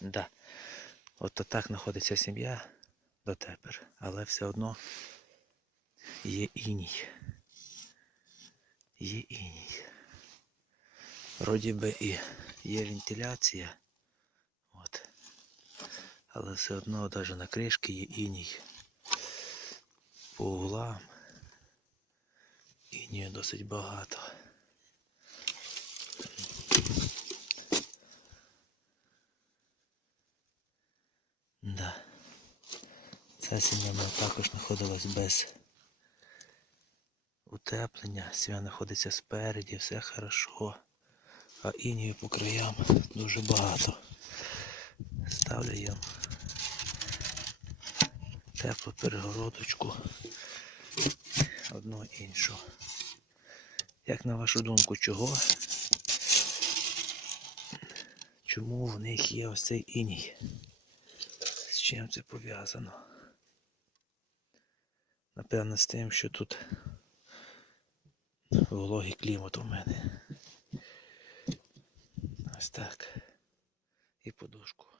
Да. От так знаходиться сім'я дотепер, але все одно є іній. Є іній. Вроді би і є вентиляція. От. Але все одно навіть на кришці є іній. По углам. Інію досить багато. Да. Ця сім'я також знаходилась без утеплення. Сім'я знаходиться спереді, все хорошо. А інію по краям дуже багато. Ставлю їм теплу перегородочку одну іншу. Як на вашу думку, чого? Чому в них є ось цей іній? Чим це пов'язано? Напевно, з тим, що тут вологий клімат у мене. Ось так. І подушку.